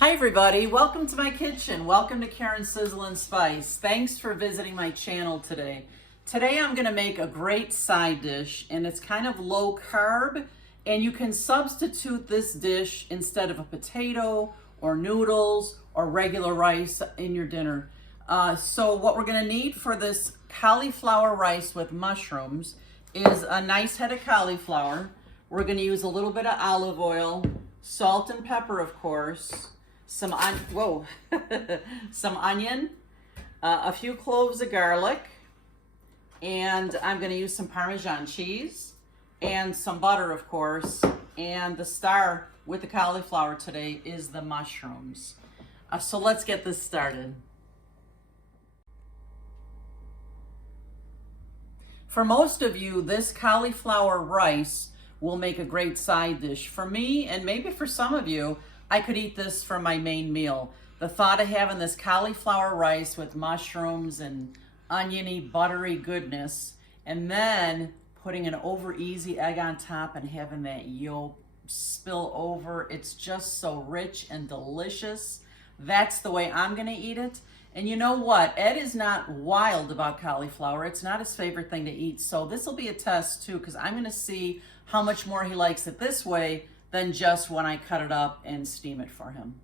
Hi everybody, welcome to my kitchen. Welcome to Karen's Sizzle and Spice. Thanks for visiting my channel today. Today I'm gonna make a great side dish and it's kind of low carb and you can substitute this dish instead of a potato or noodles or regular rice in your dinner. So what we're gonna need for this cauliflower rice with mushrooms is a nice head of cauliflower. We're gonna use a little bit of olive oil, salt and pepper of course, some onion, a few cloves of garlic, and I'm going to use some Parmesan cheese and some butter, of course. And the star with the cauliflower today is the mushrooms. So let's get this started. For most of you, this cauliflower rice will make a great side dish. For me, and maybe for some of you, I could eat this for my main meal. The thought of having this cauliflower rice with mushrooms and oniony, buttery goodness, and then putting an over easy egg on top and having that yolk spill over. It's just so rich and delicious. That's the way I'm gonna eat it. And you know what? Ed is not wild about cauliflower. It's not his favorite thing to eat. So this will be a test too, because I'm gonna see how much more he likes it this way than just when I cut it up and steam it for him.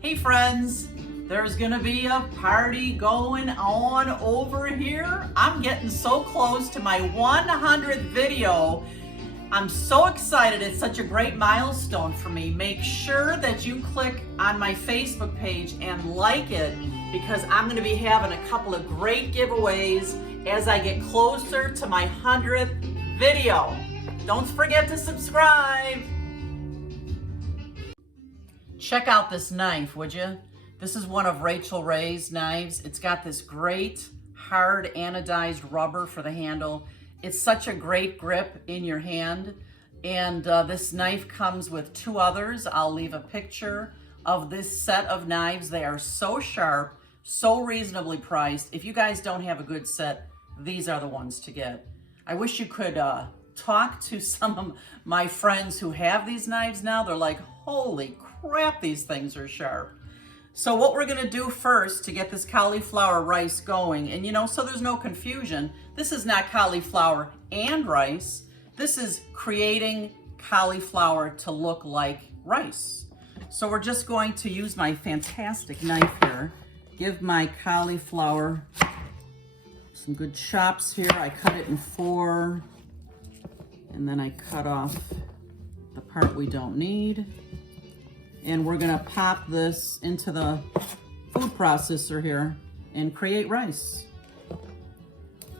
Hey friends, there's gonna be a party going on over here. I'm getting so close to my 100th video. I'm so excited. It's such a great milestone for me. Make sure that you click on my Facebook page and like it because I'm going to be having a couple of great giveaways as I get closer to my 100th video. Don't forget to subscribe. Check out this knife, would you? This is one of Rachel Ray's knives. It's got this great hard anodized rubber for the handle. It's such a great grip in your hand. And this knife comes with two others. I'll leave a picture of this set of knives. They are so sharp, so reasonably priced. If you guys don't have a good set, these are the ones to get. I wish you could talk to some of my friends who have these knives now. They're like, holy crap, these things are sharp. So what we're gonna do first to get this cauliflower rice going, and you know, so there's no confusion, this is not cauliflower and rice. This is creating cauliflower to look like rice. So we're just going to use my fantastic knife here, give my cauliflower some good chops here. I cut it in 4, and then I cut off the part we don't need. And we're gonna pop this into the food processor here and create rice.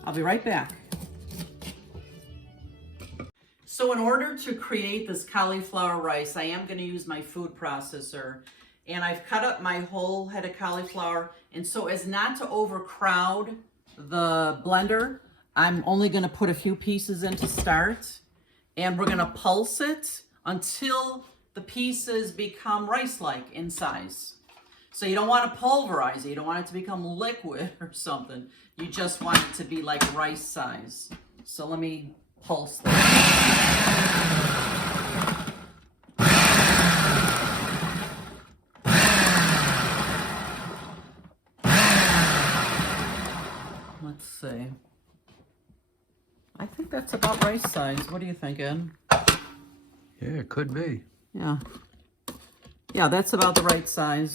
I'll be right back. So in order to create this cauliflower rice, I am gonna use my food processor. And I've cut up my whole head of cauliflower. And so as not to overcrowd the blender, I'm only gonna put a few pieces in to start. And we're gonna pulse it until the pieces become rice-like in size. So you don't want to pulverize it. You don't want it to become liquid or something. You just want it to be like rice size. So let me pulse this. Let's see. I think that's about rice size. What do you think, Ed? Yeah, it could be. Yeah, that's about the right size.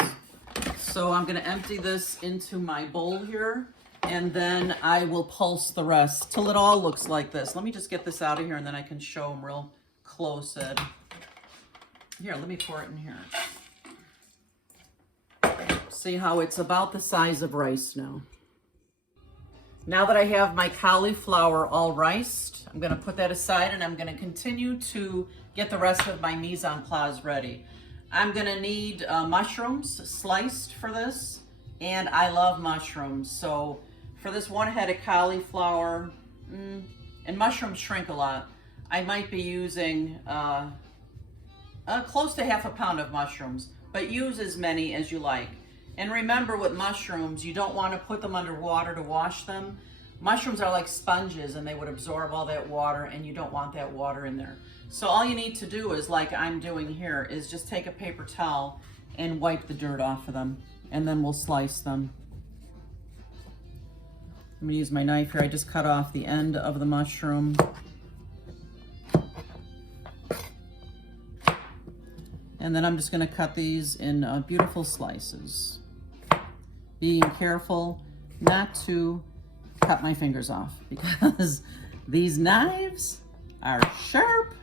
So I'm gonna empty this into my bowl here, and then I will pulse the rest till it all looks like this. Let me just get this out of here, and then I can show them real close, Ed. Here, let me pour it in here. See how it's about the size of rice now. Now that I have my cauliflower all riced, I'm gonna put that aside and I'm gonna continue to get the rest of my mise en place ready. I'm gonna need mushrooms sliced for this, and I love mushrooms. So for this one head of cauliflower, and mushrooms shrink a lot, I might be using close to half a pound of mushrooms, but use as many as you like. And remember with mushrooms, you don't want to put them under water to wash them. Mushrooms are like sponges and they would absorb all that water, and you don't want that water in there. So all you need to do is, like I'm doing here, is just take a paper towel and wipe the dirt off of them, and then we'll slice them. I'm gonna use my knife here. I just cut off the end of the mushroom. And then I'm just gonna cut these in beautiful slices. Being careful not to cut my fingers off, because these knives are sharp.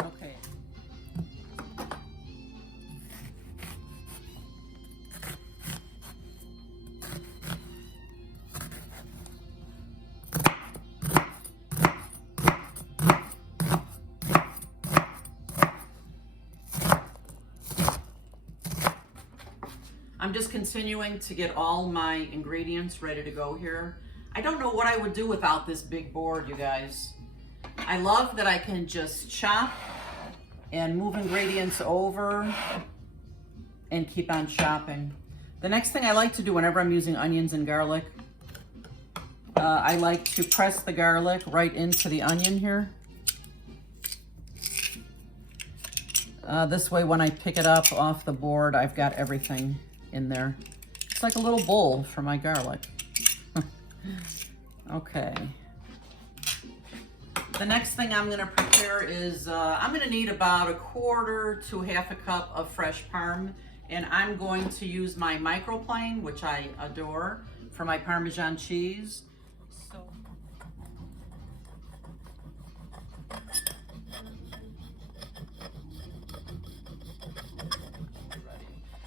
Okay. I'm just continuing to get all my ingredients ready to go here. I don't know what I would do without this big board, you guys. I love that I can just chop and move ingredients over and keep on chopping. The next thing I like to do whenever I'm using onions and garlic, I like to press the garlic right into the onion here. This way when I pick it up off the board, I've got everything in there. It's like a little bowl for my garlic. Okay. The next thing I'm gonna prepare is, I'm gonna need about 1/4 to 1/2 cup of fresh parm, and I'm going to use my microplane, which I adore, for my Parmesan cheese.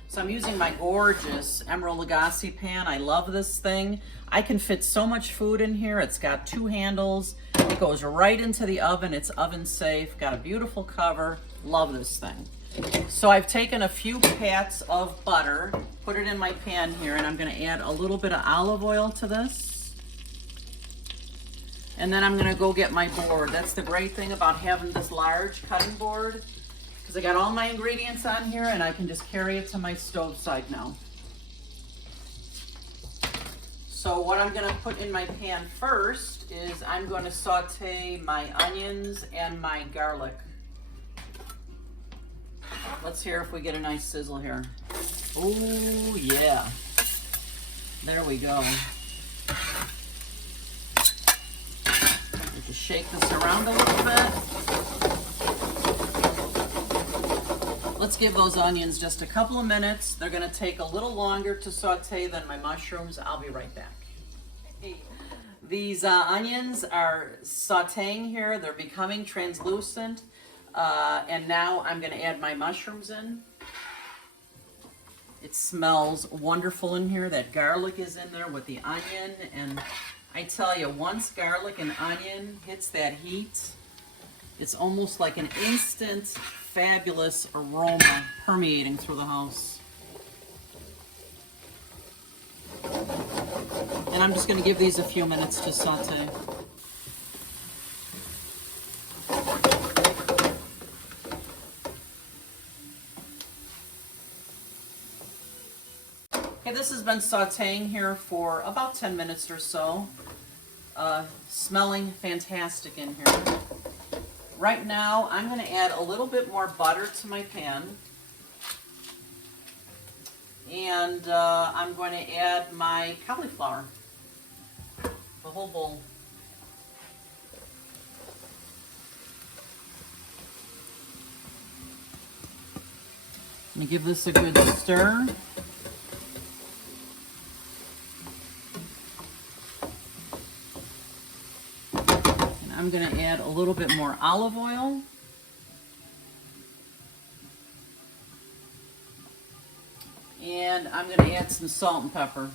So I'm using my gorgeous Emerald Lagasse pan. I love this thing. I can fit so much food in here. It's got 2 handles. It goes right into the oven. It's oven safe. Got a beautiful cover. Love this thing. So I've taken a few pats of butter, put it in my pan here, and I'm gonna add a little bit of olive oil to this. And then I'm gonna go get my board. That's the great thing about having this large cutting board, because I got all my ingredients on here and I can just carry it to my stove side now. So what I'm gonna put in my pan first is I'm gonna saute my onions and my garlic. Let's hear if we get a nice sizzle here. Oh yeah, there we go. We just shake this around a little bit. Let's give those onions just a couple of minutes. They're gonna take a little longer to saute than my mushrooms. I'll be right back. These onions are sauteing here. They're becoming translucent. And now I'm gonna add my mushrooms in. It smells wonderful in here. That garlic is in there with the onion. And I tell you, once garlic and onion hits that heat, it's almost like an instant fabulous aroma permeating through the house. And I'm just going to give these a few minutes to saute. Okay, this has been sauteing here for about 10 minutes or so. Smelling fantastic in here. Right now, I'm going to add a little bit more butter to my pan. And I'm going to add my cauliflower, the whole bowl. I'm going to give this a good stir. I'm going to add a little bit more olive oil. And I'm going to add some salt and pepper.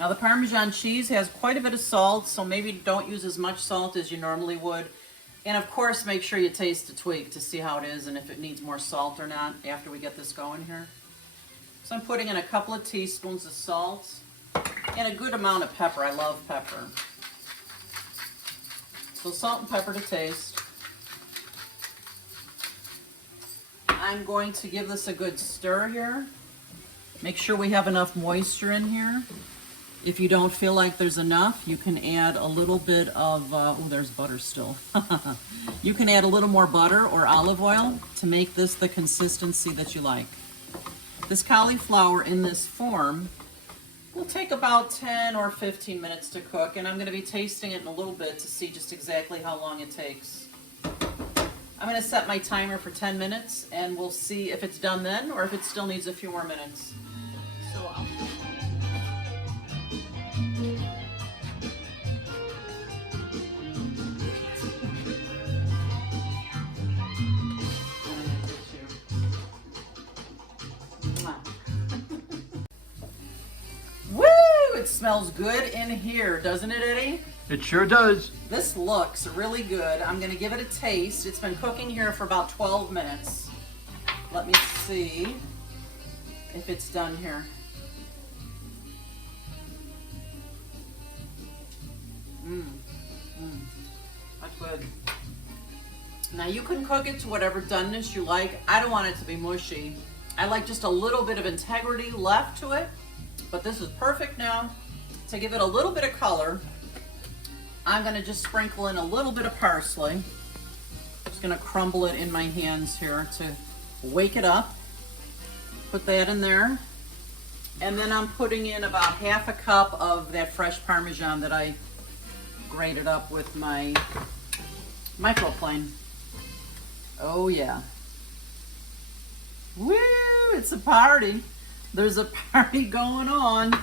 Now the Parmesan cheese has quite a bit of salt, so maybe don't use as much salt as you normally would. And of course, make sure you taste the tweak to see how it is and if it needs more salt or not after we get this going here. So I'm putting in a couple of teaspoons of salt and a good amount of pepper. I love pepper. So salt and pepper to taste. I'm going to give this a good stir here. Make sure we have enough moisture in here. If you don't feel like there's enough, you can add a little bit of, oh, there's butter still. You can add a little more butter or olive oil to make this the consistency that you like. This cauliflower in this form will take about 10 or 15 minutes to cook, and I'm going to be tasting it in a little bit to see just exactly how long it takes. I'm going to set my timer for 10 minutes, and we'll see if it's done then or if it still needs a few more minutes. So I'll... Woo! It smells good in here, doesn't it, Eddie? It sure does. This looks really good. I'm going to give it a taste. It's been cooking here for about 12 minutes. Let me see if it's done here. That's good. Now you can cook it to whatever doneness you like. I don't want it to be mushy. I like just a little bit of integrity left to it, but this is perfect now. To give it a little bit of color, I'm gonna just sprinkle in a little bit of parsley. Just gonna crumble it in my hands here to wake it up. Put that in there. And then I'm putting in about half a cup of that fresh Parmesan that I grated up with my microplane. Oh yeah. Woo, it's a party. There's a party going on.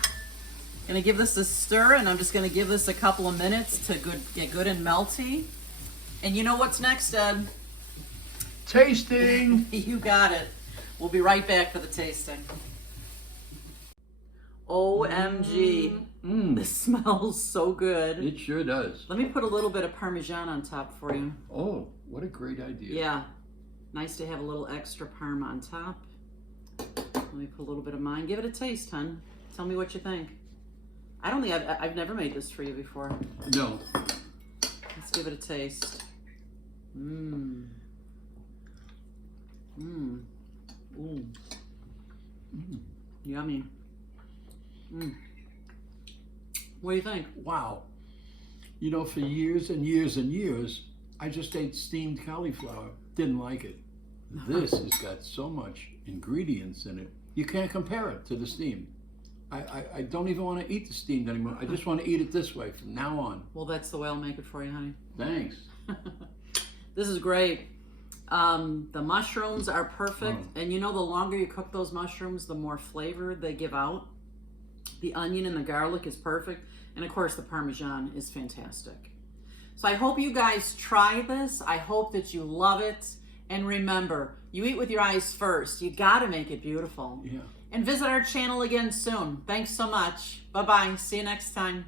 Gonna give this a stir, and I'm just gonna give this a couple of minutes to get good and melty. And you know what's next, Ed? Tasting. You got it. We'll be right back for the tasting. OMG. This smells so good. It sure does. Let me put a little bit of Parmesan on top for you. Oh, what a great idea. Yeah. Nice to have a little extra Parm on top. Let me put a little bit of mine. Give it a taste, hon. Tell me what you think. I don't think I've never made this for you before. No. Let's give it a taste. Yummy. What do you think? Wow. You know, for years and years and years, I just ate steamed cauliflower. Didn't like it. This has got so much ingredients in it. You can't compare it to the steamed. I don't even want to eat the steamed anymore. I just want to eat it this way from now on. Well, that's the way I'll make it for you, honey. Thanks. This is great. The mushrooms are perfect. And you know, the longer you cook those mushrooms, the more flavor they give out. The onion and the garlic is perfect. And of course, the Parmesan is fantastic. So I hope you guys try this. I hope that you love it. And remember, you eat with your eyes first. You gotta make it beautiful. Yeah. And visit our channel again soon. Thanks so much. Bye-bye. See you next time.